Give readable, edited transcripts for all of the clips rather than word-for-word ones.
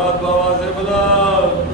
بات بابا سے بلند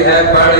ہے بڑی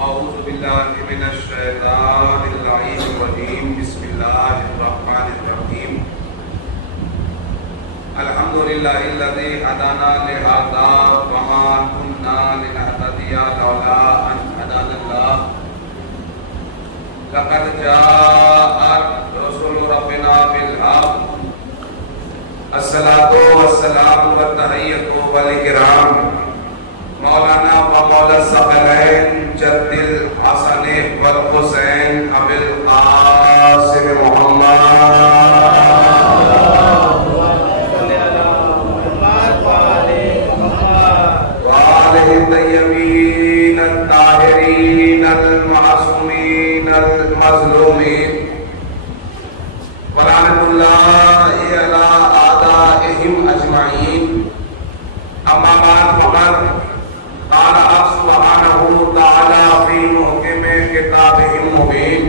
أعوذ بالله من الشيطان الرجيم بسم الله الرحمن الرحيم الحمد لله الذي هدانا لهذا وما كنا لنهتدي لولا أن هدانا الله لقد جاءت رسول ربنا بالحق الصلاة والسلام والتحية والإكرام مولانا ومولا الثقلين جد الحسن والحسين أبي القاسم محمد وآله الطيبين الطاهرين المعصومين المظلومين ولعنة الله على أعدائهم أجمعين أما بعد فقد قال سبحانه وتعالى في محكم كتابه المبين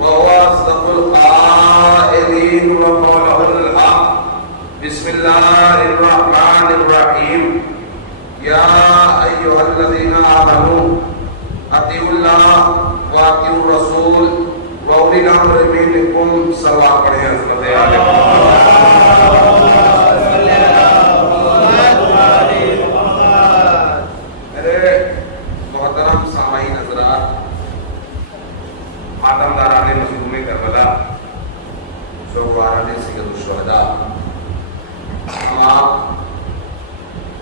وهو أصدق القائلين وقوله الحق بسم الله الرحمن الرحيم يا أيها الذين آمنوا أطيعوا الله وأطيعوا الرسول وأولي الأمر منكم صلوات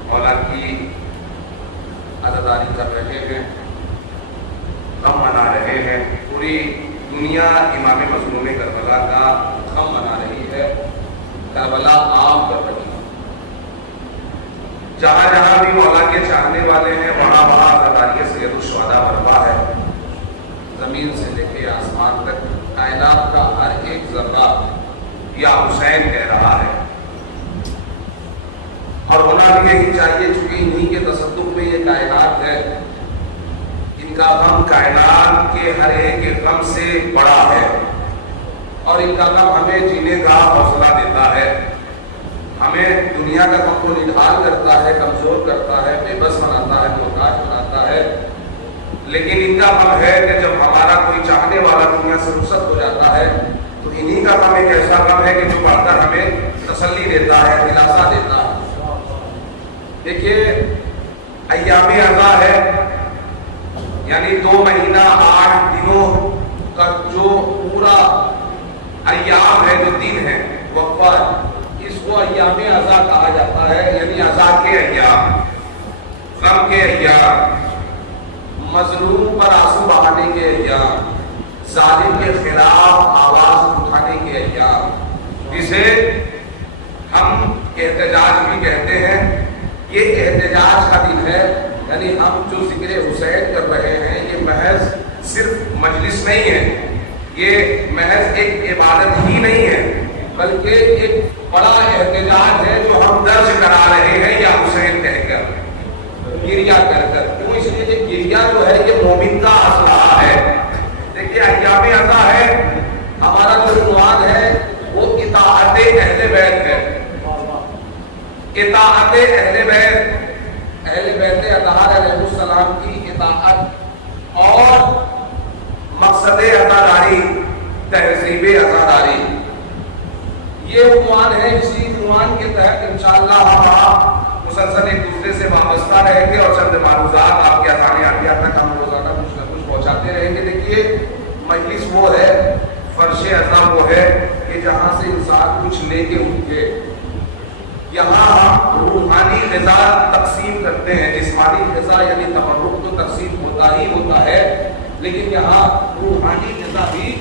مولا کی عزاداری کر رہے ہیں، غم منا رہے ہیں، پوری دنیا امام مظلوم کربلا کا غم منا رہی ہے، کربلا عام کر رہی ہے، جہاں جہاں بھی مولا کے چاہنے والے ہیں وہاں وہاں عزاداری سید الشہداء برپا ہے، زمین سے لے کے آسمان تک کائنات کا ہر ایک ذرہ یا حسین کہہ رہا ہے، اور ہونا بھی یہی چاہیے چونکہ انہی کے تصدق میں یہ کائنات ہے، ان کا غم کائنات کے ہر ایک غم سے بڑا ہے، اور ان کا غم ہمیں جینے کا حوصلہ دیتا ہے، ہمیں دنیا کا غم کو نڈھال کرتا ہے، کمزور کرتا ہے، بے بس بناتا ہے، محتاج بناتا ہے، لیکن ان کا غم ہے کہ جب ہمارا کوئی چاہنے والا دنیا سے رخصت ہو جاتا ہے تو انہی کا غم ایک ایسا غم ہے کہ جو پڑھ کر ہمیں تسلی دیتا ہے، دلاسا دیتا ہے۔ دیکھیے ایام عزا ہے، یعنی 2 مہینہ 8 دنوں کا جو پورا ایام ہے، جو دن ہے، وقفہ ہے، اس کو ایام عزا کہا جاتا ہے، یعنی عزا کے ایام، غم کے ایام، مظلوم پر آنسو بہانے کے ایام، ظالم کے خلاف آواز اٹھانے کے ایام، جسے ہم احتجاج بھی کہتے ہیں۔ یہ احتجاج کا دن ہے، یعنی ہم جو ذکر حسین کر رہے ہیں یہ محض صرف مجلس نہیں ہے، یہ محض ایک عبادت ہی نہیں ہے، بلکہ ایک بڑا احتجاج ہے جو ہم درج کرا رہے ہیں یا حسین کہہ کر، گریہ کر کر۔ کیوں؟ اس لیے کہ گریہ جو ہے یہ مومن کا اسلحہ ہے۔ دیکھیے ایام عزا ہے، ہمارا جو عنوان ہے وہ اطاعت اہل بیت ہے، اطاعت اہل بیت، اہل بیت اطہار علیہ السلام کی اطاعت اور مقصد عزاداری، تہذیب عزاداری، یہ عنوان ہے۔ اسی عنوان کے تحت انشاءاللہ ہم مسلسل ایک دوسرے سے وابستہ رہیں گے اور چند معروضات آپ کے اذانیات تک ہم روزانہ کچھ نہ کچھ پہنچاتے رہیں گے۔ دیکھیے مجلس وہ ہے، فرش عزا وہ ہے کہ جہاں سے انسان کچھ لے کے اٹھے، یہاں روحانی غذا تقسیم کرتے ہیں. جسمانی غذا یعنی تبرک تو تقسیم ہوتا ہی ہوتا ہے، لیکن یہاں روحانی غذا بھی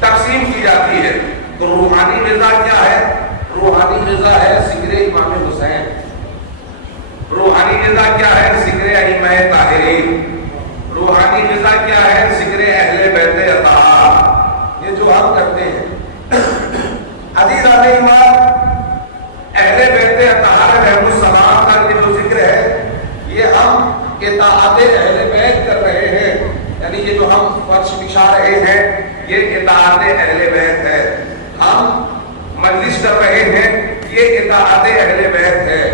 تقسیم کی جاتی ہے. تو روحانی غذا کیا ہے؟ روحانی غذا ہے ذکر امام حسین. روحانی غذا کیا ہے؟ ذکر ائمہ طاہرین. روحانی غذا کیا ہے؟ ذکر اہل بیت اطہار. یہ جو ہم کرتے ہیں عزیزان ایمان، اہل بیت اطہار علیہم السلام کا یہ جو ذکر ہے یہ ہم اطاعت اہل بیت کر رہے ہیں. یعنی یہ جو ہم فرش بچھا رہے ہیں یہ اطاعت اہل بیت ہے. ہم مجلس کر رہے ہیں یہ اطاعت اہل بیت ہے.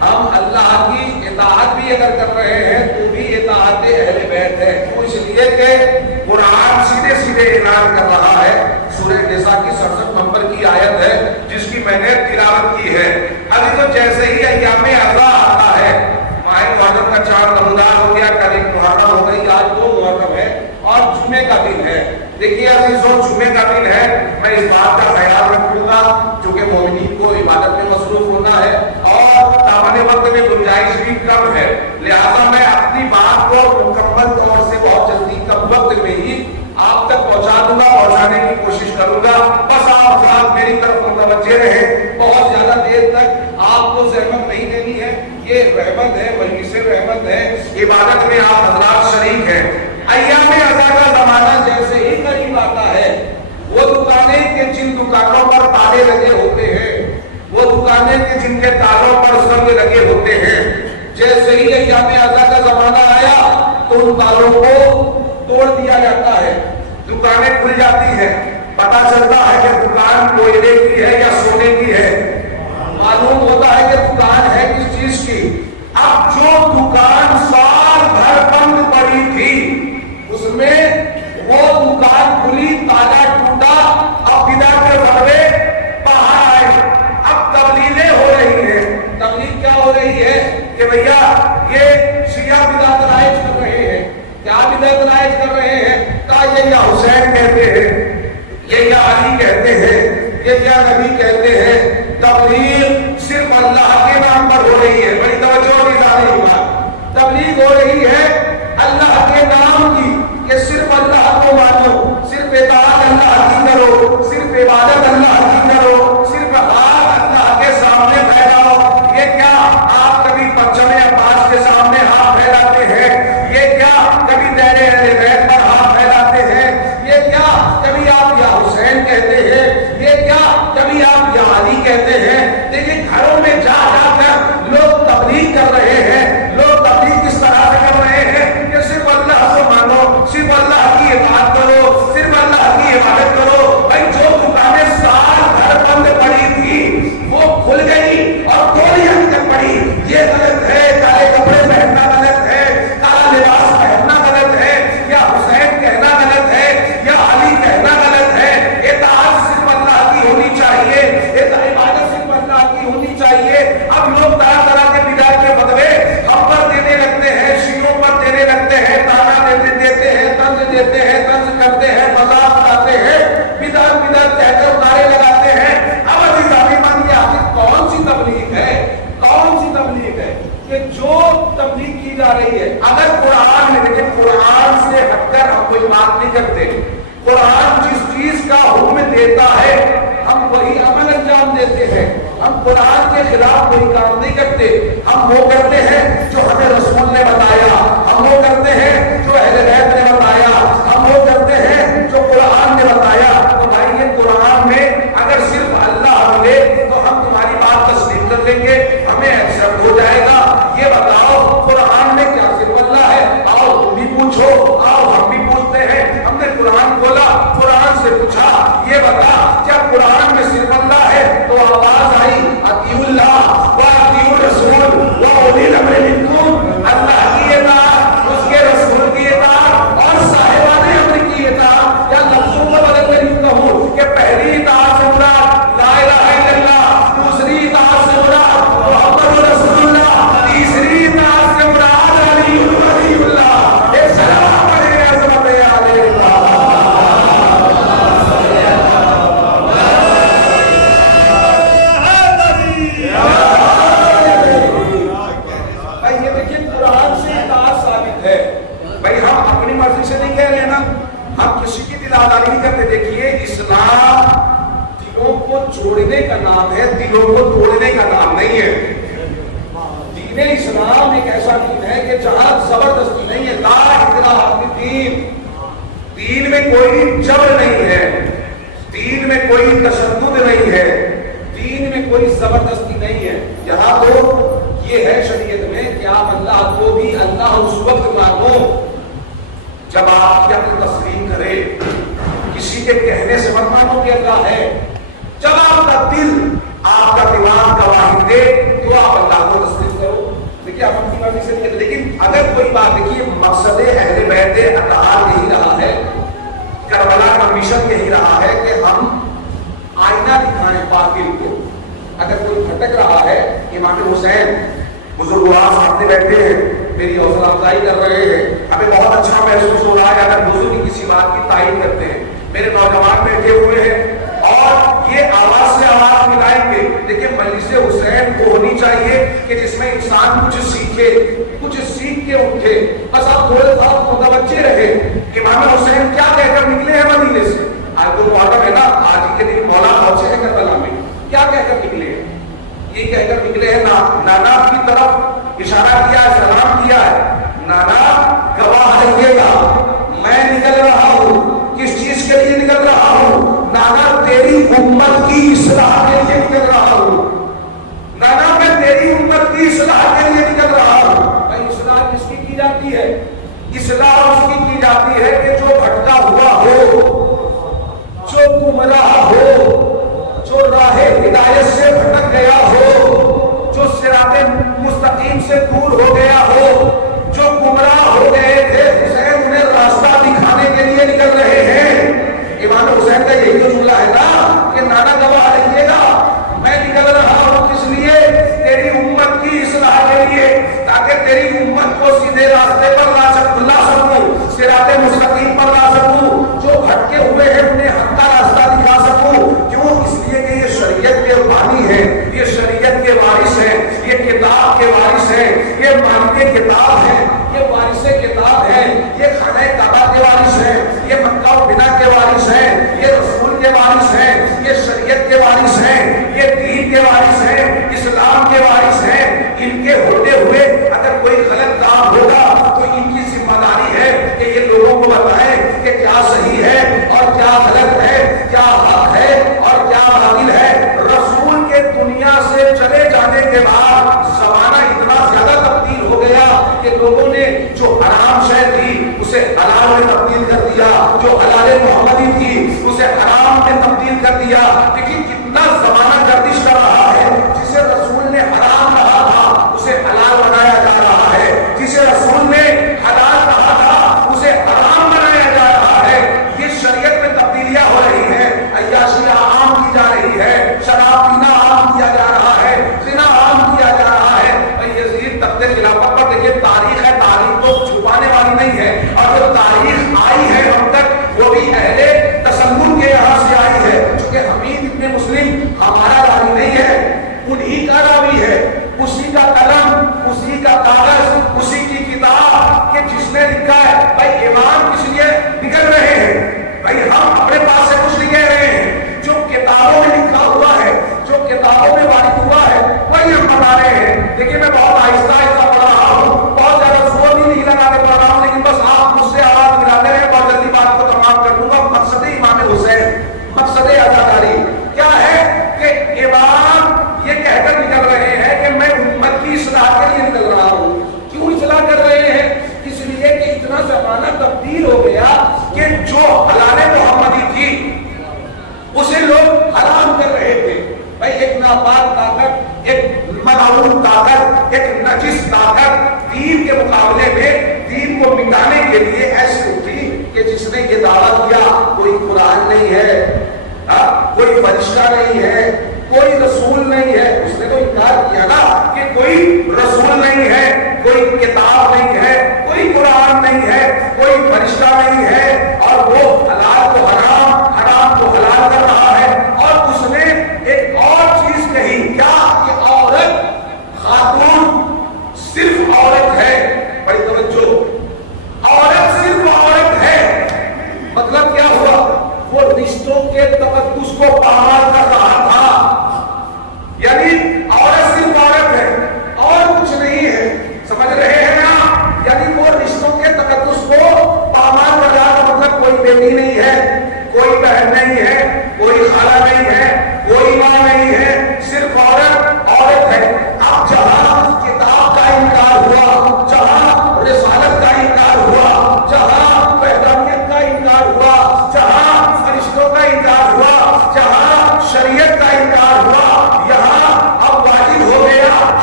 ہم اللہ کی اطاعت بھی اگر کر رہے ہیں تو بھی اطاعت اہل بیت ہے. تو اس لیے کہ قرآن سیدھے سیدھے اعلان کر رہا ہے. سورہ نساء کی 67 نمبر کی آیت ہے جس کی میں نے تلاوت کی ہے. ابھی تو جیسے ہی ایام عزا آتا ہے، ماہ محرم کا چاند نمودار ہو گیا، کل ایک محرم ہو گئی، آج 2 محرم ہے اور جمعے کا دن ہے. دیکھیے عزیزوں، جمعے کا دن ہے. میں اس بات کا خیال رکھوں گا چونکہ مومنین کو عبادت میں مصروف ہونا ہے اور دامن وقت میں گنجائش بھی کم ہے، لہذا میں اپنی بات کو مکمل طور سے بہت جلدی کم وقت میں ہی آپ تک پہنچا دوں گا، پہنچانے کی کوشش کروں گا. بس آپ حضرات میری طرف متوجہ رہیں. بہت زیادہ دیر تک آپ کو زحمت نہیں دینی ہے. یہ رحمت ہے، مجلس رحمت ہے، عبادت میں آپ حضرات شریک ہیں. ایام عزا کا زمانہ جیسے ہی قریب آتا ہے، وہ دکانیں کہ جن دکانوں پر تالے لگے ہوتے ہیں، وہ دکانیں کہ جن کے تالوں پر زنگ لگے ہوتے ہیں، جیسے ہی ایام عزا کا زمانہ آیا تو ان تالوں کو توڑ دیا جاتا ہے، دکانیں کھل جاتی ہیں. پتا چلتا ہے کہ دکان کوئلے کی ہے یا سونے کی ہے. معلوم ہوتا ہے کہ دکان ہے کس چیز کی. اب جو دکان سال بھر بند پڑی تھی اس میں وہ دکان کھلی، تالا ٹوٹا، اب بدعت کے ضربے باہر آئے. اب تبلیغیں ہو رہی ہیں. تبلیغ کیا ہو رہی ہے کہ بھیا یہ شیعہ بدعت رائج کر رہے ہیں. کیا بدعت رائج کر رہے ہیں؟ کہا یہ یا حسین کہتے ہیں، یہ یا علی کہتے ہیں، یہ یا نبی کہتے ہیں. تبلیغ صرف اللہ کے نام پر ہو رہی ہے. بڑی توجہ کی ظاہر بات. تبلیغ ہو رہی ہے اللہ کے نام کی کہ صرف اللہ کو مانو، صرف اطاعت اللہ کی کرو، صرف عبادت اللہ کی کرو، صرف ہاتھ اللہ کے سامنے پھیلاؤ. یہ کیا آپ کبھی پرچم عباس کے سامنے ہاتھ پھیلاتے ہیں؟ یہ کیا کبھی دیر اہل بیت پر ہاتھ پھیلاتے ہیں؟ یہ کیا کبھی آپ یا حسین کہتے ہیں؟ یہ کیا کبھی آپ یا علی کہتے ہیں؟ لیکن گھروں میں جا جا کر لوگ تبلیغ کر رہے ہیں. لوگ تبلیغ کس طرح سے کر رہے ہیں کہ صرف اللہ کو مانو، صرف اللہ کی اطاعت کرو، صرف اللہ کی عبادت کرو. بھائی جو دکانیں سال بھر بند پڑی تھی وہ کھل گئی اور گولیاں نکل پڑی. یہ غلط ہے. کالے کپڑے پہننا غلط ہے، کالا لباس پہننا غلط ہے، یا حسین کہنا غلط ہے، یا علی کہنا غلط ہے. اطاعت صرف اللہ کی ہونی چاہیے، عبادت صرف اللہ کی ہونی چاہیے. اب لوگ طرح طرح کے بدعت کے فتوے ہم پر دینے لگتے ہیں، شیعوں پر دینے لگتے ہیں، تانا دیتے ہیں، طنز دیتے ہیں، طنز کرتے ہیں، مذاق اڑاتے ہیں، بدعت کہہ کر نعرے لگاتے ہیں. اب عزیزان ایمان، یہ آخر کون سی تبلیغ ہے؟ کون سی تبلیغ ہے کہ جو تبلیغ کی جا رہی ہے؟ اگر قرآن ہے، لیکن قرآن سے ہٹ کر ہم کوئی بات نہیں کرتے. قرآن جس چیز کا حکم دیتا ہے ہم وہی عمل انجام دیتے ہیں. ہم قرآن کے خلاف کوئی کام نہیں کرتے. ہم وہ کرتے ہیں جو ہمیں رسول نے بتایا، ہم وہ کرتے ہیں جو اہل بیت نے بتایا، ہم وہ کرتے ہیں جو قرآن نے بتایا. تو بھائی یہ قرآن میں اگر صرف اللہ بولے تو ہم تمہاری بات تسلیم کر لیں گے، ہمیں ایکسپٹ ہو جائے گا. یہ بتاؤ قرآن میں کیا صرف اللہ ہے؟ آؤ تم بھی پوچھو، آؤ ہم بھی پوچھتے ہیں. ہم نے قرآن کھولا، قرآن سے پوچھا یہ بتا کیا قرآن میں صرف اللہ ہے؟ تو آواز آئی اطیعوا اللہ و اطیعوا الرسول و اولی الامر منکم. مرضی سے نہیں کہہ رہے ہیں نا, ہم کسی کی دل آزاری نہیں کرتے. دیکھیے اسلام دلوں کو جوڑنے کا نام ہے, دلوں کو توڑنے کا نام نہیں ہے. دین اسلام ایک ایسا دین ہے کہ جہاں زبردستی نہیں ہے, لا اکراہ فی الدین. دین میں کوئی جبر نہیں ہے, دین میں کوئی تشدد نہیں ہے, دین میں کوئی زبردستی نہیں ہے. یہاں تو یہ ہے شریعت میں کہ آپ اللہ کو بھی اللہ اس وقت مانو جب آپ کی عقل تسلیم کرے. کسی کے کہنے سے مت مانو کہ اللہ ہے. جب آپ کا دل, آپ کا دماغ گواہی دے تو آپ اللہ کو تسلیم کرو. دیکھیے آپ اپنی مرضی سے نہیں کرتے. لیکن اگر کوئی بات, دیکھیے مقصد اہل بیت اطہار یہی رہا ہے, کربلا کا مشن یہی رہا ہے کہ ہم آئینہ دکھائیں باطل کو. اگر کوئی بھٹک رہا ہے, امام حسین بزرگوار سامنے بیٹھے ہیں, میری حوصلہ افزائی کر رہے ہیں, ہمیں بہت اچھا محسوس ہو رہا ہے اگر بزرگ کسی بات کی تائید کرتے ہیں. میرے نوجوان بیٹھے ہوئے ہیں اور یہ آواز سے آواز ملائیں گے. دیکھیں مجلس حسین کو ہونی چاہیے کہ جس میں انسان کچھ سیکھے, کچھ سیکھ کے اٹھے. بس آپ تھوڑے ساتھ متوجہ رہے امام حسین کیا کہہ کر نکلے ہیں مدینے سے. آج تو معلوم ہے نا, آج کے دن مولا پہنچے ہیں کربلا میں, کیا کہہ کر نکلے ہیں؟ یہ کہہ کر نکلے ہیں نانا کی طرف اشارہ کیا ہے, سلام کیا ہے, نانا گواہ رہیے گا میں نکل رہا ہوں. کس چیز کے لیے نکل رہا ہوں؟ نانا تیری امت کی اصلاح کے لیے نکل رہا ہوں. نانا میں تیری امت کی اصلاح کے لیے نکل رہا ہوں. بھائی اصلاح کس کی جاتی ہے؟ اصلاح اس کی جاتی ہے کہ جو بھٹکا ہوا ہو, جو گمراہ ہو, جو راہ ہدایت سے بھٹک گیا ہو, جو صراط مستقیم سے دور ہو گیا ہو, جو گمراہ ہو گئے تھے, حسین انہیں راستہ دکھانے کے لیے نکل رہے ہیں. امام حسین کا یہی تو جملہ ہے نا کہ نانا گواہ رہیے گا میں نکل رہا ہوں. کس لیے؟ تیری امت کی اصلاح کے لیے, تاکہ تیری امت کو سیدھے راستے پر لا سکوں, صراط مستقیم پر لا سکوں, جو بھٹکے ہوئے ہیں انہیں حق کا راستہ دکھا سکوں. کیوں؟ اس لیے کہ یہ شریعت کے بانی ہیں, یہ شریعت کے وارث ہیں, یہ کتاب کے وارث ہیں, یہ مالک کتاب ہیں, یہ وارث کتاب ہیں, یہ خانہ کعبہ کے وارث ہیں, یہ مکہ و مدینہ کے وارث ہیں, یہ رسول کے وارث ہیں, یہ شریعت کے وارث ہیں, یہ دین کے وارث ہیں, اسلام کے وارث ہیں. ان کے ہوتے ہوئے اگر کوئی غلط کام ہوگا تو ان کی ذمہ داری ہے کہ یہ لوگوں کو بتائیں کہ کیا صحیح ہے اور کیا غلط ہے, کیا حق ہے اور کیا باطل ہے. رسول کے دنیا سے چلے جانے کے بعد زمانہ اتنا زیادہ تبدیل ہو گیا کہ لوگوں نے جو حرام شے تھی اسے حلال میں تبدیل کر دیا, جو حلال محمدی تھی اسے حرام میں تبدیل کر دیا. لیکن کتنا زمانہ گردش کر رہا ہے, جسے رسول نے حرام کہا تھا اسے حلال بنایا جا رہا ہے, جسے رسول نے حلال کہا تھا اسے حرام بنایا جا رہا ہے. یہ شریعت میں تبدیلیاں ہو رہی ہیں, عیاشیاں عام کی جا رہی ہے, شراب پینا عام کیا جا رہا ہے, زنا عام کیا جا رہا ہے. یزید تخت خلافت پر دیکھیے تاریخ ہے, تاریخ تو چھپانے والی نہیں ہے, اور جو تاریخ آئی ہے ہم تک وہ بھی اہل تسلم کے یہاں سے آئی ہے. چونکہ حمید ابن مسلم ہمارا راوی نہیں ہے, انہی کا راوی ہے, اسی کا قلم, اسی کا کاغذ, اسی کی کتاب کہ جس نے لکھا ہے. بھائی ایمان کس لیے نکل رہے ہیں؟ بھائی ہم اپنے پاس سے کچھ نہیں کہہ رہے ہیں, جو کتابوں میں لکھا ہوا ہے, جو کتابوں میں وارد ہوا ہے وہی ہم بتا رہے ہیں. دیکھیے میں بہت آہستہ آہستہ پڑھ رہا ہوں, بہت زیادہ زور بھی نہیں لگا کے پڑھ رہا ہوں, لیکن بس آپ مجھ سے آواز ملاتے رہے, بہت جلدی بات کو تمام کر دوں گا. مقصد امام حسین, مقصد عزاداری کیا ہے کہ امام یہ کہہ کر نکل رہے ہیں کہ میں امت کی اصلاح کے لیے نکل رہا ہوں. کیوں اصلاح کر رہے ہیں؟ اس لیے کہ اتنا زمانہ تبدیل ہو گیا کہ جو حلال محمدی تھی اسے لوگ حرام کر رہے تھے. بھائی ایک ناپاک طاقت, ایک ملعون طاقت, ایک نجس طاقت دین کے مقابلے میں دین کو مٹانے کے لیے ایسی اٹھی کہ جس نے یہ دعویٰ کیا کوئی قرآن نہیں ہے, کوئی فرشتہ نہیں ہے, کوئی رسول نہیں ہے. اس نے تو انکار کیا نا کہ کوئی رسول نہیں ہے, کوئی کتاب نہیں ہے, کوئی قرآن نہیں ہے, کوئی فرشتہ نہیں ہے, اور وہ حلال کو حرام, حرام کو حلال کر رہا ہے. اور اس نے ایک اور چیز کہی, کیا کہ عورت, خاتون صرف عورت ہے. بڑی توجہ, عورت صرف عورت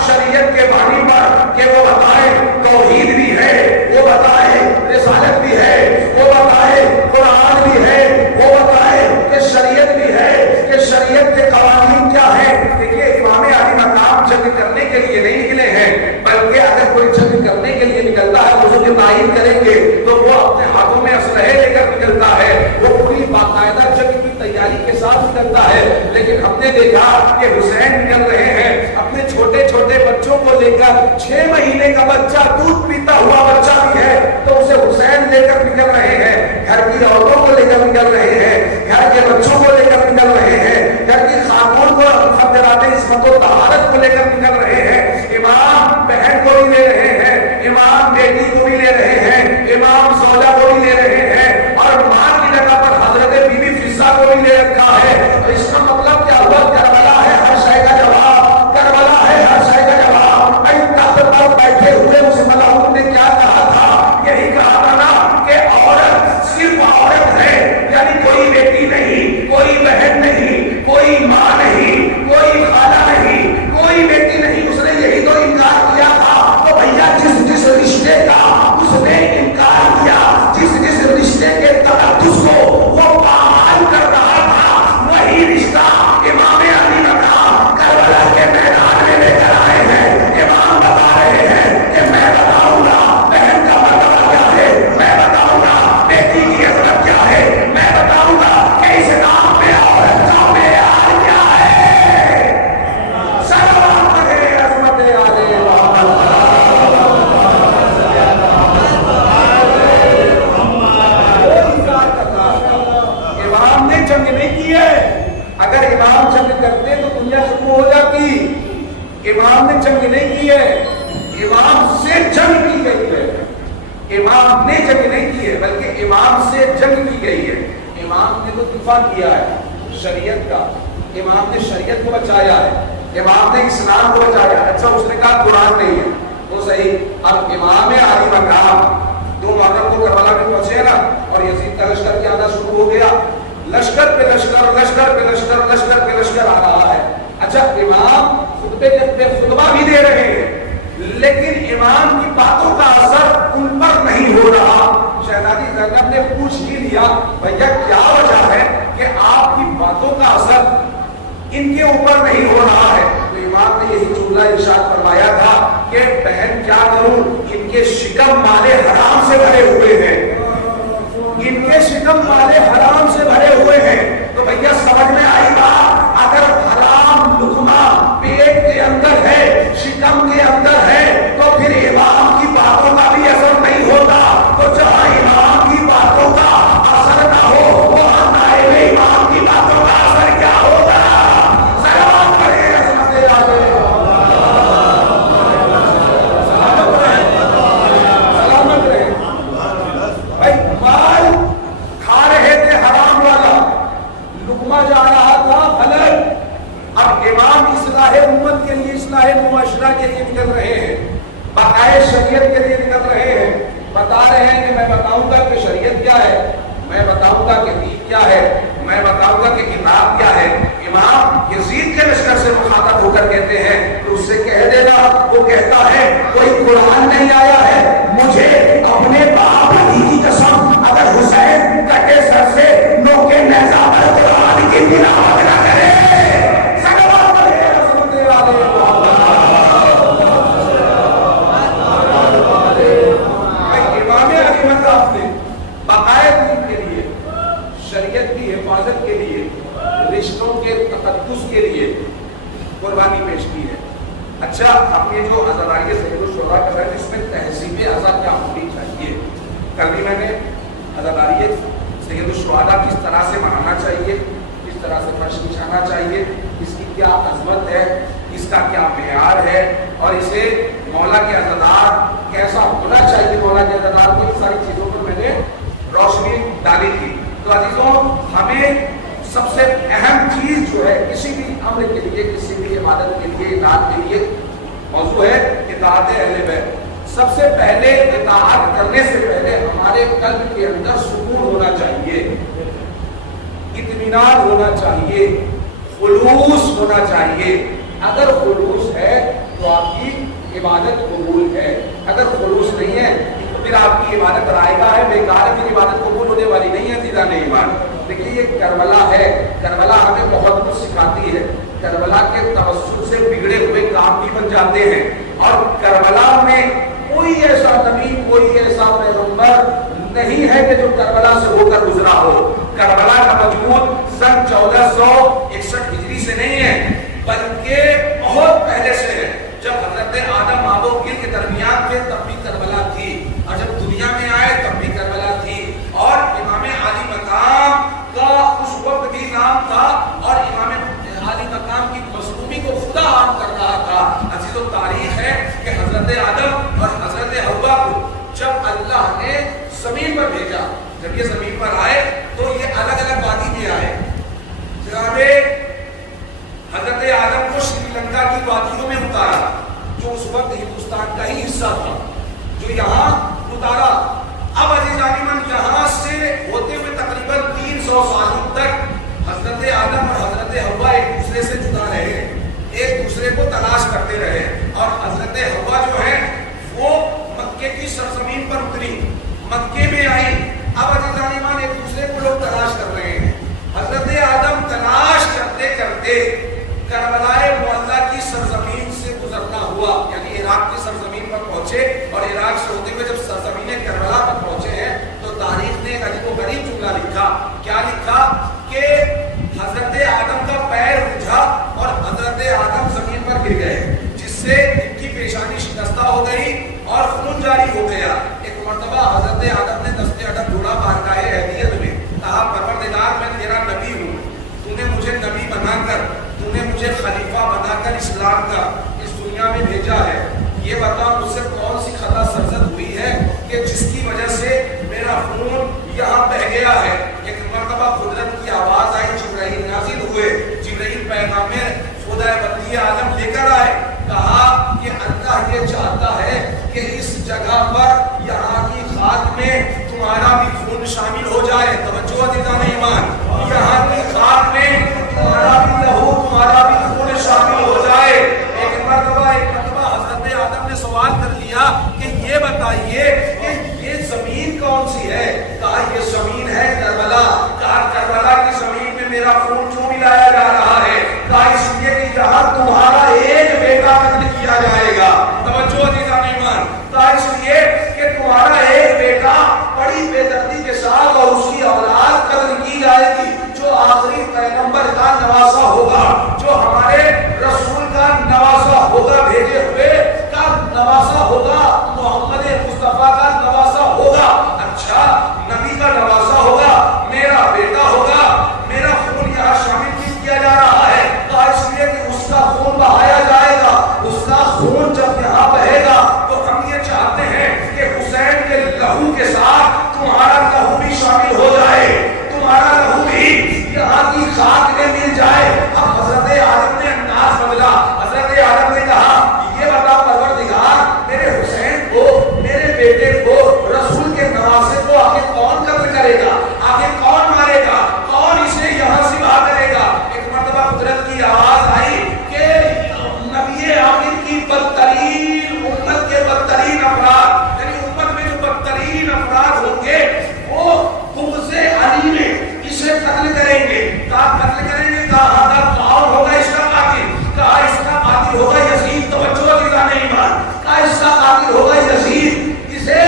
شریعت کے بانی پر کہ وہ بتائے توحید بھی ہے، وہ بتائے رسالت بھی ہے، وہ بتائے قرآن بھی ہے، وہ بتائے کہ شریعت بھی ہے، کہ شریعت کے قوانین کیا ہے۔ دیکھیے امام علی مقام جنگ کرنے کے لیے نہیں نکلے ہیں، بلکہ اگر کوئی جنگ کرنے کے لیے نکلتا ہے اس کی تعین کریں گے تو وہ اپنے ہاتھوں میں اسلحے لے کر نکلتا ہے، وہ پوری باقاعدہ جنگ کی تیاری کے ساتھ نکلتا ہے۔ لیکن ہم نے دیکھا کہ حسین نکل رہے ہیں اپنے چھوٹے چھوٹے بچوں کو لے کر، 6 مہینے کا بچہ، دودھ پیتا ہوا بچہ بھی ہے تو اسے حسین لے کر نکل رہے ہیں، گھر کی عورتوں کو لے کر نکل رہے ہیں، گھر کے بچوں کو لے کر نکل رہے ہیں، گھر کی خاتون کو مخدرات عصمت و طہارت کو لے کر نکل رہے ہیں، امام بہن کو بھی لے رہے ہیں، امام بیٹی کو بھی لے رہے ہیں، امام سودا کو بھی لے رہے ہیں، اور ماں کی جگہ پر حضرت بی بی فضا کو بھی لے رکھا ہے۔ اس کا مطلب کیا ہوا؟ کربلا ہے ہر شے کا جواب، کربلا ہے ہر شے کا جواب۔ پر بیٹھے ہوئے اس ملعون نے کیا کہا تھا؟ یہی کہا تھا نا کہ عورت صرف عورت ہے، یعنی کوئی بیٹی نہیں، کوئی بہن نہیں، کوئی ماں نہیں، کوئی خالہ نہیں، کوئی بیٹی نہیں۔ اس نے یہی تو انکار کیا تھا۔ تو بھیا جس رشتے کا اس نے انکار کیا، جس رشتے کے تقدس کو وہ پامال کر رہا تھا، وہی رشتہ امام علی مقام کربلا کے میدان میں لے کر آئے ہیں۔ امام بتا رہے ہیں کہ میں بتاؤں گا بہن کا مرتبہ کیا ہے، میں بتاؤں گا بیٹی کی عظمت کیا ہے، میں بتاؤں گا کہ اسلام میں عورت کا معیار کیا ہے۔ سلام کرے عظمت علی محمد۔ امام نے جنگ نہیں کی ہے، اگر امام جنگ کرتے تو دنیا ختم ہو جاتی۔ امام نے جنگ نہیں کی ہے، امام سے جنگ کی گئی ہے۔ امام نے جنگ نہیں کی ہے بلکہ امام سے جنگ کی گئی ہے۔ امام نے تو دفاع کیا ہے شریعت کا، امام نے شریعت کو بچایا ہے، امام نے اسلام کو بچایا۔ اچھا اس نے کہا قرآن نہیں ہے تو صحیح، اب امام علی مقام 2 محرم کو کربلا میں پہنچے نا، اور یزید کا لشکر کیا آنا شروع ہو گیا، لشکر پہ لشکر، لشکر پہ لشکر، لشکر پہ لشکر آ رہا ہے۔ اچھا امام خطبے پہ خطبہ بھی دے رہے ہیں، لیکن امام کی باتوں کا اثر ان پر نہیں ہو رہا۔ شہزادی زینب نے پوچھ ہی لیا بھیا کیا وجہ ہے کہ آپ کی باتوں کا اثر ان کے اوپر نہیں ہو رہا ہے؟ تو امام نے یہی جملہ ارشاد فرمایا تھا کہ بہن کیا کروں، ان کے شکم مالے حرام سے بھرے ہوئے ہیں، ان کے شکم مالے حرام سے بھرے ہوئے ہیں۔ تو بھیا سمجھ میں آئی بات، اگر حرام لقمہ پیٹ کے اندر ہے، شکم کے اندر ہے، تو پھر امام کی باتوں کا بھی اثر نہیں ہوتا۔ تو جہاں امام کی باتوں کا اثر نہ ہو وہاں نائب امام کی باتوں کا اثر کیا ہوگا؟ سلام کرے عظمت علی، سلامت رہے۔ بھائی مال کھا رہے تھے حرام والا، لقمہ جا رہا تھا حلال۔ اب امام اصلاح امت کے لیے، اصلاح معاشرہ کے لیے نکل رہے ہیں، بقائے شریعت کے لیے نکل رہے ہیں، بتا رہے ہیں کہ میں بتاؤں گا کہ شریعت کیا ہے، میں بتاؤں گا کہ دین کیا ہے، میں بتاؤں گا کہ کتاب کیا ہے۔ امام یزید کے لشکر سے مخاطب ہو کر کہتے ہیں تو اس سے کہہ دینا، وہ کہتا ہے کوئی قرآن نہیں آیا ہے، مجھے اپنے باپ علی کی قسم اگر حسین کٹے سر سے نوکے نیزہ پر قرآن کی تلاوت نہ کرے۔ سلام کرے عظمت علی محمد۔ امام علی مقام نے بقائے دین کے لیے، شریعت کی حفاظت کے لیے، رشتوں کے تقدس کے لیے قربانی پیش کی ہے۔ اچھا ہم یہ جو عزاداریہ سید الشہداء کر رہے ہیں اس میں تہذیب عزا کیا ہونی چاہیے؟ کل بھی میں نے عزاداریہ سید الشہداء کس طرح سے منانا چاہیے، کس طرح سے فرش بچھانا چاہیے، اس کی کیا عظمت ہے، اس کا کیا معیار ہے، اور اسے مولا کے عزادار کیسا ہونا چاہیے، مولا کے عزادار کی ساری چیزوں پر میں نے روشنی ڈالی تھی۔ تو عزیزوں ہمیں سب سے اہم چیز جو ہے کسی بھی امر کے لیے، کسی بھی عبادت کے لیے، اطاعت کے لیے، موضوع ہے اطاعت اہل بیت۔ سب سے پہلے اطاعت کرنے سے پہلے ہمارے قلب کے اندر سکون ہونا چاہیے، اطمینان ہونا چاہیے، خلوص ہونا چاہیے۔ اگر خلوص ہے تو آپ کی عبادت قبول ہے. اگر خلوص نہیں ہے پھر آپ کی عبادت رائگاں ہے، بیکار ہے، پھر عبادت قبول ہونے والی نہیں ہے. عزیزان ایمان، دیکھیے یہ کربلا ہے، کربلا ہمیں بہت کچھ سکھاتی ہے. کربلا کے توسط سے بگڑے ہوئے کام بھی بن جاتے ہیں. اور کربلا میں کوئی ایسا نبی، کوئی ایسا پیغمبر نہیں ہے کہ جو کربلا سے ہو کر گزرا ہو. کربلا کا وجود سن 1461 ہجری سے نہیں ہے بلکہ بہت پہلے سے ہے. جب حضرت آدم آب و گل کے درمیان تھے تب بھی کربلا تھی، اور جب دنیا میں آئے تب بھی کربلا تھی. اور امام عالی مقام کا اس وقت بھی نام تھا، اور امام عالی مقام کی مظلومی کو خدا عام کر رہا تھا. عزیز و تاریخ ہے کہ حضرت آدم اور حضرت حوا کو جب اللہ نے زمین پر بھیجا، جب یہ زمین پر آئے تو یہ الگ الگ وادی میں آئے. جناب حضرت آدم کو شری لنکا کی وادیوں میں اتارا جو اس وقت ہندوستان کا ہی حصہ تھا، جو یہاں اتارا. اب عزیزان یہاں سے ہوتے ہوئے تقریباً 300 سالوں تک حضرت آدم اور حضرت حوا ایک دوسرے سے جدا رہے، ایک دوسرے کو تلاش کرتے رہے. اور حضرت حوا جو ہے وہ مکے کی سرزمین پر اتری، مکے میں آئی. اب عزیزان ایک دوسرے کو لوگ تلاش کر رہے ہیں. حضرت آدم تلاش کرتے کرتے کربلائے معلیٰ کی سرزمین سے گزرنا ہوا، یعنی عراق کی سرزمین پر پہنچے. اور عراق سے ہوتے ہوئے جب سرزمین کربلا پر پہنچے ہیں تو تاریخ نے ایک عجیب و غریب جملہ لکھا. کیا لکھا کہ حضرت آدم کا پیر اٹھا اور حضرت آدم زمین پر گر گئے، جس سے ان کی پیشانی شکستہ ہو گئی اور خون جاری ہو گیا. ایک مرتبہ حضرت آدم نے دستے اٹک ڈھونڈا بارگاہ اہلیت میں، کہا پروردگار میں تیرا نبی ہوں، تو نے مجھے نبی بنا کر، تو نے مجھے خلیفہ بنا کر اسلام کا اس دنیا میں بھیجا ہے. یہ بتا مجھ سے کون سی خطا سرزد ہوئی ہے کہ جس کی وجہ سے میرا خون یہاں بہ گیا ہے. ایک مرتبہ قدرت کی آواز آئی، جبرائیل نازل ہوئے. جبرائیل پیغام خدا بندی عالم لے کر آئے. کہا کہ اللہ یہ چاہتا ہے کہ اس جگہ پر یہاں کی خاک میں تمہارا بھی خون شامل ہو جائے. توجہ عزیزان ایمان، یہاں کی خاک میں تمہارا بھی لہو، تمہارا بھی خون شامل ہو جائے. ایک مرتبہ حضرت آدم نے سوال کر لیا کہ یہ بتائیے کہ یہ زمین کون سی ہے؟ کہا یہ زمین ہے کربلا. کہا کربلا کی زمین میں میرا خون کیوں ملایا جا رہا ہے؟ کہا اس لیے کہ یہاں تمہارا ایک بیٹا قتل کیا جائے گا. توجہ عزیزان ایمان، کہا اس لیے کہ تمہارا ایک بیٹا بڑی بے دردی کے ساتھ اور اس کی اولاد قتل کی جائے گی، جو آخری پیغمبر کا نواسا ہوگا، جو ہمارے رسول کا نواسا ہوگا، بھیجے ہوئے کا نواسا ہوگا، محمد مصطفیٰ کا نواسا ہوگا. اچھا نبی کا نواسا ہوگا، میرا بیٹا ہوگا، میرا خون یہاں شامل نہیں کیا جا رہا ہے. کہا اس لیے کہ اس کا خون بہایا جائے گا. اس کا خون جب یہاں بہے گا تو ہم یہ چاہتے ہیں کہ حسین کے لہو کے ساتھ تمہارا لہو بھی شامل ہو جائے، تمہارا لہو بھی یہاں کی خاک میں مل جائے. اب حضرت آدم نے انداز بدلا. حضرت آدم نے کہا یہ بتا پروردگار، میرے حسین کو، میرے بیٹے کو، رسول کے نواسے کو آگے کون قتل کرے گا؟ آگے کون مارے گا؟ کون اسے یہاں سے باہر کرے گا؟ ایک مرتبہ قدرت کی آواز آئی کہ نبی آخر کی بدترین امت کے بدترین افراد، یعنی امت میں جو بدترین افراد ہوں گے وہ بغض علی میں اسے قتل کریں گے. کہا قتل کریں گے؟ کہا کون ہوگا اس کا قاتل؟ کہا اس کا قاتل ہوگا یزید. توجہ عزیزان ایمان، کہا اس کا قاتل ہوگا یزید. اسے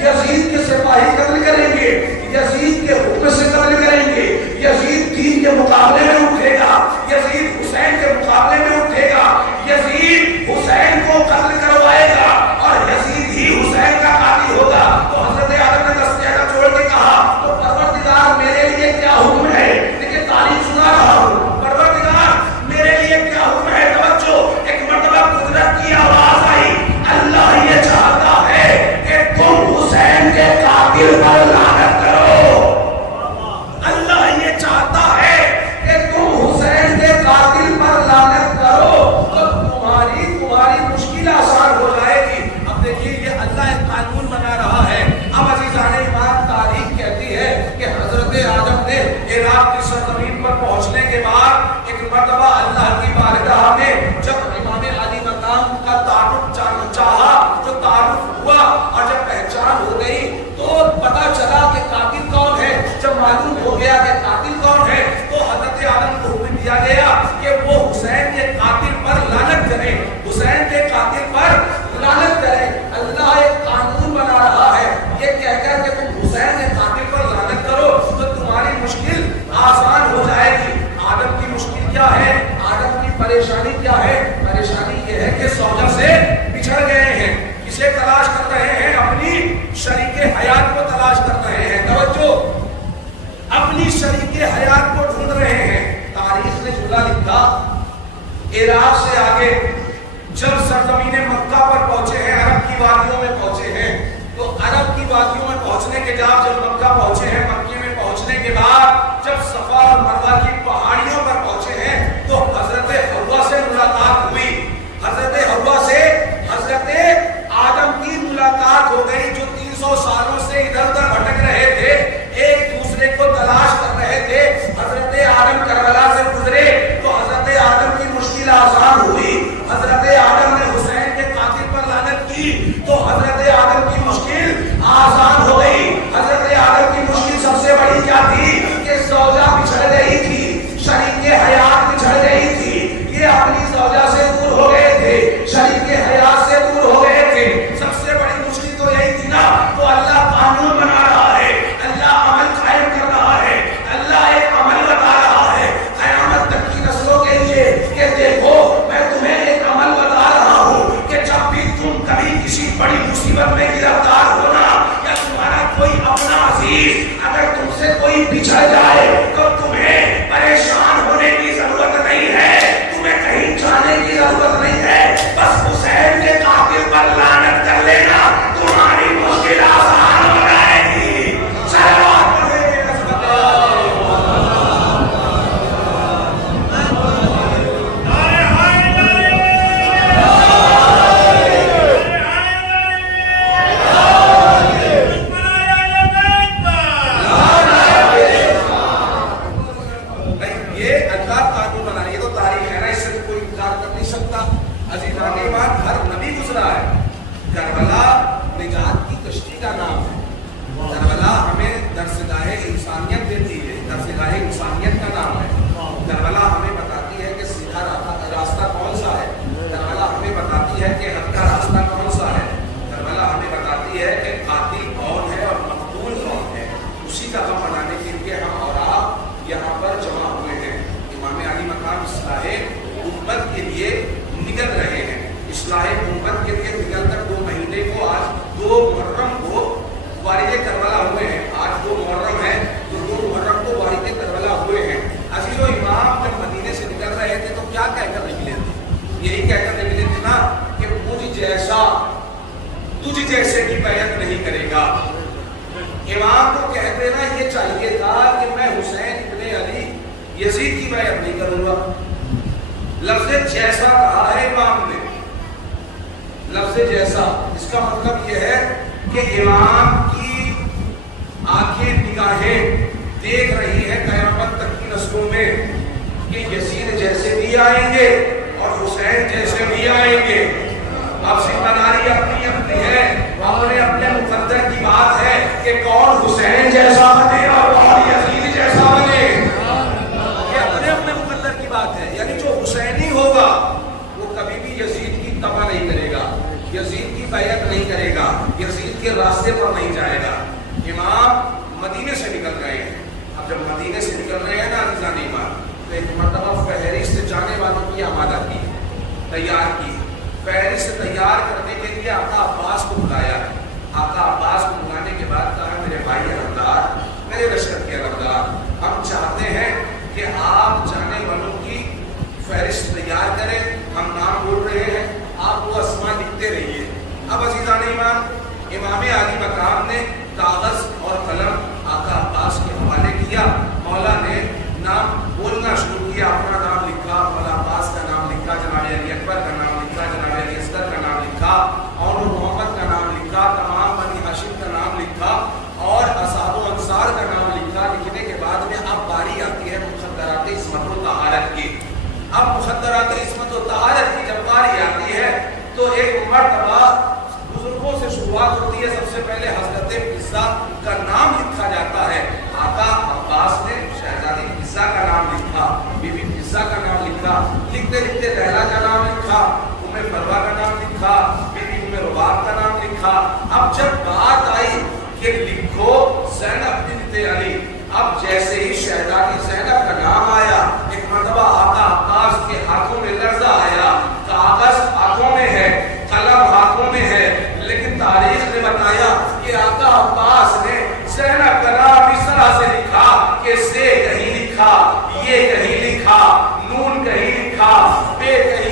یزید کے سپاہی قتل کریں گے، یزید کے حکم سے قتل کریں گے. یزید دین کے مقابلے میں اٹھے گا، یزید حسین کے مقابلے میں اٹھے گا، یزید حسین کو قتل کروائے گا اور یزید ہی حسین کا قاتل ہوگا. تو حضرت آدم نے دستے اٹک چھوڑ کے کہا تو پروردگار میرے لیے کیا حکم ہے؟ لیکن تاریخ سنا رہا ہوں، پروردگار میرے لیے کیا حکم ہے؟ توجہ. ایک مرتبہ قدرت کی آواز آئی، اللہ یہ چاہتا ہے کہ تم حسین کے قاتل پر لعنت کرو. اللہ یہ چاہتا ہے کہ تم حسین کے قاتل پر لعنت کرو تو تمہاری مشکل آسان عراق سے آگے جب سرزمین مکہ پر پہنچے ہیں، عرب کی وادیوں میں پہنچے ہیں، تو عرب کی وادیوں میں پہنچنے کے بعد جب مکہ پہنچے ہیں، مکے میں پہنچنے کے بعد جب صفا اور مروہ کی پہاڑیوں پر پہنچے ہیں تو حضرت حوا سے ملاقات ہوئی. حضرت حوا سے حضرت آدم کی ملاقات ہو گئی، جو 300 سالوں سے ادھر ادھر بھٹک رہے تھے، ایک دوسرے کو تلاش کر رہے تھے. حضرت آدم کربلا سے گزرے تو حضرت آدم کی مشکل آسان ہوئی. حضرت آدم نے حسین کے قاتل پر لعنت کی تو حضرت آدم کی مشکل آسان ہو گئی. حضرت آدم کی مشکل سب سے بڑی کیا تھی کہ زوجہ بچھڑ گئی تھی، شریک حیات بچھڑ گئی تھی. یہ اپنی زوجہ سے دور ہو گئے تھے، شریک حیات سے دور ہو گئے تھے. سب سے بڑی مشکل تو یہی تھی نا. تو اللہ قانون بنا رہا ہے، اللہ عمل قائم کر رہا ہے، اللہ ایک عمل بتا رہا ہے قیامت تک کی نسلوں کے لیے کہ دیکھو میں تمہیں ایک عمل بتا رہا ہوں کہ جب بھی تم کبھی کسی بڑی مصیبت میں گرفتار ہونا یا تمہارا کوئی اپنا عزیز اگر تم سے کوئی بچھڑ جائے تو تمہیں پریشان ہونے کی ضرورت نہیں ہے، تمہیں کہیں جانے کی ضرورت نہیں ہے. بس حسین کے قاتل پر لعنت کر لینا، تمہاری مشکل آسان ہو جائے گی. صلوات پڑھیں عظمت جیسے کی بیعت نہیں کرے گا. امام کو کہہ دینا یہ چاہیے تھا کہ میں حسین ابن علی یزید کی بیعت نہیں کروں گا. لفظ جیسا کہا ہے امام نے، لفظ جیسا، اس کا مطلب یہ ہے کہ امام کی آنکھیں نگاہیں دیکھ رہی ہے قیامت تک کی نسلوں میں کہ یزید جیسے بھی آئیں گے اور حسین جیسے بھی آئیں گے. اب ذمہ داری اپنی اپنی ہے، اپنے اپنے مقدر کی بات ہے کہ کون حسین جیسا بنے اور کون یزید جیسا بنے. یہ اپنے اپنے مقدر کی بات ہے. یعنی جو حسینی ہوگا وہ کبھی بھی یزید کی تباہ نہیں کرے گا، یزید کی بیعت نہیں کرے گا، یزید کے راستے پر نہیں جائے گا. امام مدینے سے نکل گئے ہیں. اب جب مدینے سے نکل رہے ہیں نا عزیزان ایمان، تو ایک مرتبہ فہرست جانے والوں کی آمادہ کی، تیار کی. فہرست تیار کرنے کے لیے آقا عباس کو بلایا. آقا عباس کو بلانے کے بعد کہا میرے بھائی علمدار، میرے لشکر کے علمدار، ہم چاہتے ہیں کہ آپ جانے والوں کی فہرست تیار کریں. ہم نام بول رہے ہیں، آپ وہ اسماء لکھتے رہیے. اب عزیزان ایمان، امام عالی مقام نے کاغذ اور قلم آقا عباس کے حوالے کیا. مولا نے نام بولنا شروع کیا، اپنا نام لکھا، مولا عباس کا نام لکھا، جناب علی اکبر کا نام لکھا، جناب علی اصغر کا نام لکھا، اور محمد کا نام لکھا، تمام بنی ہاشم کا نام لکھا اور اصحاب و انصار کا نام لکھا. لکھنے کے بعد میں اب باری آتی ہے مخدرات عصمت و طہارت کی. اب مخدرات عصمت و طہارت کی جب باری آتی ہے تو ایک مرتبہ بزرگوں سے شروعات ہوتی ہے. سب سے پہلے حضرت فضہ کا نام لکھا جاتا ہے. آقا عباس نے شہزادی فضہ کا نام لکھا، بی بی فضہ کا نام لکھا. لکھتے لکھتے لیلا کا نام لکھا، مروہ کا نام لکھا، بی بی رباب کا نام لکھا. اب جب بات آئی کہ لکھو زینب بنت علی، اب جیسے ہی شہزادی زینب کا نام آیا، ایک مرتبہ آقا عباس کے ہاتھوں میں لرزہ آیا. کاغذ ہاتھوں میں ہے، قلم ہاتھوں میں ہے، لیکن تاریخ نے بتایا کہ آقا عباس نے زینب کا نام اس طرح سے لکھا کہ سے کہیں لکھا، یہ کہیں لکھا، نون کہیں لکھا، بے کہیں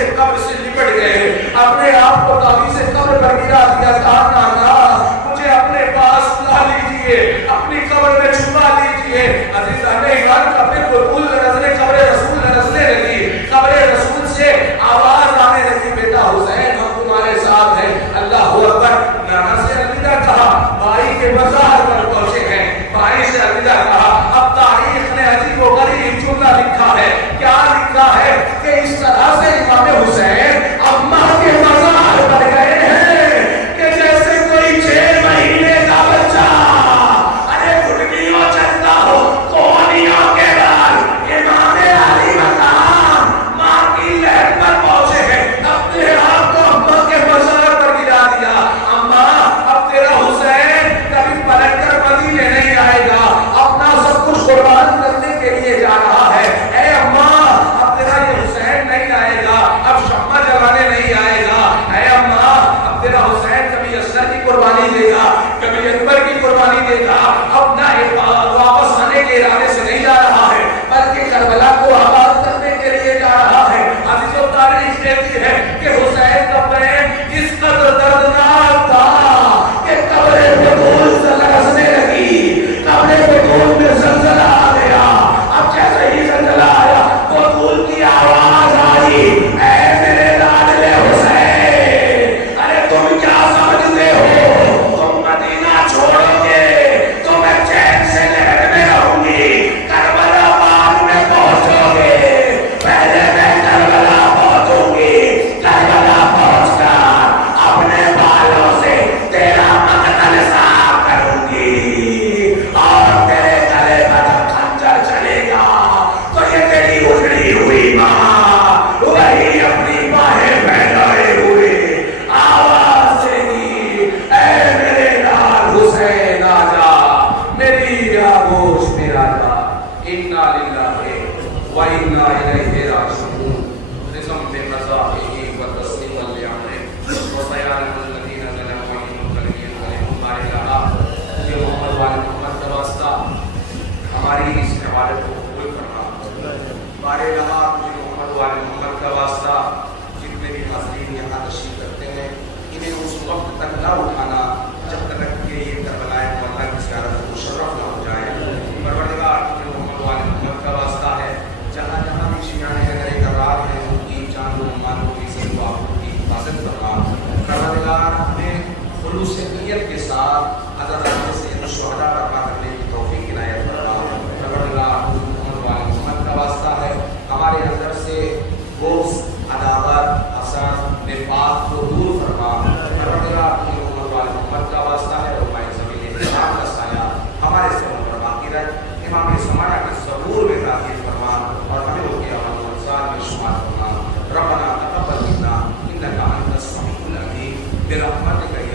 سے قبر سے لپٹ گئے، اپنے آپ کو تعویذ سے قبر پر گرا دیا، کہا نانا مجھے اپنے پاس لا لیجیے، اپنی قبر میں چھپا لیجیے۔ عزیزان ایمان قبر رسول نزلے، قبر رسول نزلے لگی، قبر رسول سے آواز آنے لگی، بیٹا حسین ہم تمہارے ساتھ ہیں۔ اللہ اکبر، نانا سے الوداع کہا، بھائی کے مزار پر پہنچے ہیں، بھائی سے الوداع کہا۔ اب تاریخ نے عجیب و غریب جملہ لکھا ہے، کیا لکھا ہے کہ اس طرح سے امام حسین اماں کے مزار پر گئے ہیں کہ جیسے کوئی 6 مہینے کا بچہ ارے گھٹنیوں چلتا ہو کوہنیوں کے بعد امام علی مقام ماں کی لہر پر پہنچے ہیں، اپنے آپ کو اماں کے مزار پر گرا دیا۔ اماں اب تیرا حسین کبھی پلٹ کر مدینے نہیں آئے گا، اپنا سب کچھ قربان کرنے کے لیے جا رہا ہے۔ اے اماں اب تیرا یہ حسین نہیں آئے گا، اب شمع جلانے نہیں آئے گا۔ اے اماں اب تیرا حسین کبھی اصغر کی قربانی دے گا، کبھی اکبر کی قربانی دے گا، اب نہ واپس آنے کے ارادے سے نہیں جا رہا ہے بلکہ کربلا کو آباد کرنے کے لیے جا رہا ہے۔ عزیزو تاریخ کہتی ہے کہ حسین کا پین اس قدر دردناک تھا کہ قبر بطول سے لرزنے لگی، قبر بطول میں زلزلہ آ گیا۔ اب جیسے ہی زلزلہ آیا بطول کی آواز آئی، اے میرے لاڈلے حسین، ارے تم کیا سمجھتے ہو تم مدینہ چھوڑو گے تو میں چین سے لہر میں رہوں گی؟ کربلا بعد میں پہنچو گے، پہلے میں کربلا پہنچوں گی، کربلا پہنچ کر اپنے بالوں سے تیرا مقتل صاف کروں گی، اور تیرے گلے پر جب خنجر چلے گا تو یہ تیری اجڑی ہوئی ماں وہی اپنی باہیں پھیلائے ہوئے آواز دے گی، اے میرے لال حسین آجا، میری آغوش میں آجا۔ انا للہ و انا الیہ راجعون۔ رزم بے مزاحہ و تسلیم لعمرہ و بیان الذین ظلموا منقلبین علیہم بارک اللہ۔ یہ محمد وال محمد کا واسطہ ہماری اس عبادت کو قبول کرنا، بارے رہا مجھے محمد وال محمد کا واسطہ جتنے بھی حاضرین یہاں تشریف رکھتے ہیں انہیں اس وقت تک نہ اٹھانا جب تک کہ یہ کربلائے مولا کی زیارت کو شرف نہ ہو جائے۔ پروردگار مجھے محمد وال محمد کا واسطہ ہے، جہاں جہاں بھی شیعان اگر اقرار ہیں ان کی جان و مال و عزت و آبرو کی حفاظت کرنا۔ پروردگار ہمیں خلوص نیت کے ساتھ حضرت سید الشہداء برپا کرنے کی توفیق عنایت فرما۔ پروردگار محمد وال محمد کا واسطہ ہے، ہمارے اندر سے بغض، عداوت، حسد، نفاق کو دور فرما۔ پروردگار محمد وال محمد کا واسطہ ہے، روائے زمین احترام کا سایہ ہمارے سروں پر باقی رہے، امام زمانہ کے ظہور میں داخل فرما اور ہمیں ان کے عمل و انصار میں شمار فرما۔ ربنا تقبل منا انک انت السمیع العلیم برحمتک